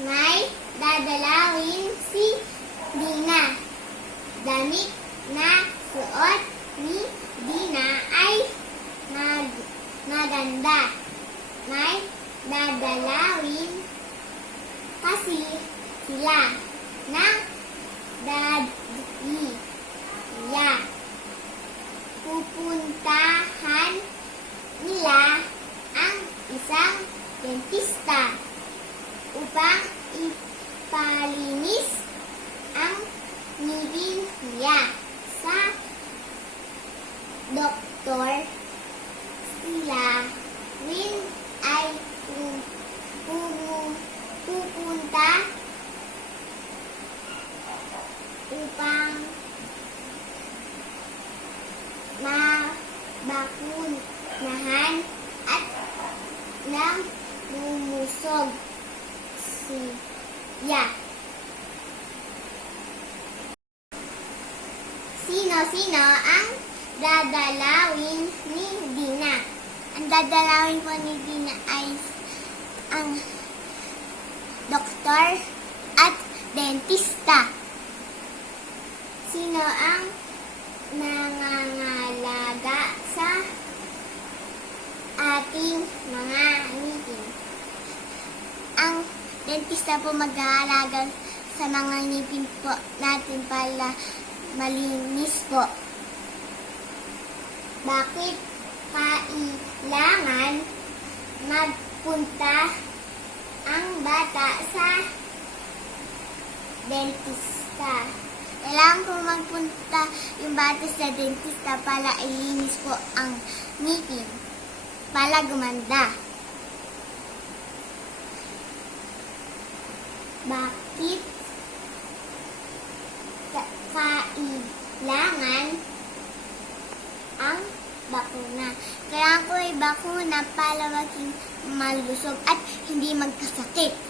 may dadalawin si Dina. Damit na suot ni Dina ay maganda. May dadalawin kasi sila ng daddy niya. Pupuntahan nila ang isang dentista upang ipalinis ang ngipin niya. Sa doktor sila rin ay pupunta upang mabakunahan at nang lumusog siya. Sino-sino ang dadalawin ni Dina? Ang dadalawin po ni Dina ay ang doktor at dentista. Sino ang nangangalaga sa ating mga ngipin? Ang dentista po mag-aalaga sa mga ngipin po natin para malinis po. Bakit kailangan magpunta ang bata sa dentista? Kailangan po magpunta yung bata sa dentista para ilinis po ang ngipin, para gumanda. Bakit kailangan ang bakuna? Kailangan po ay bakuna para maging malusog at hindi magkasakit.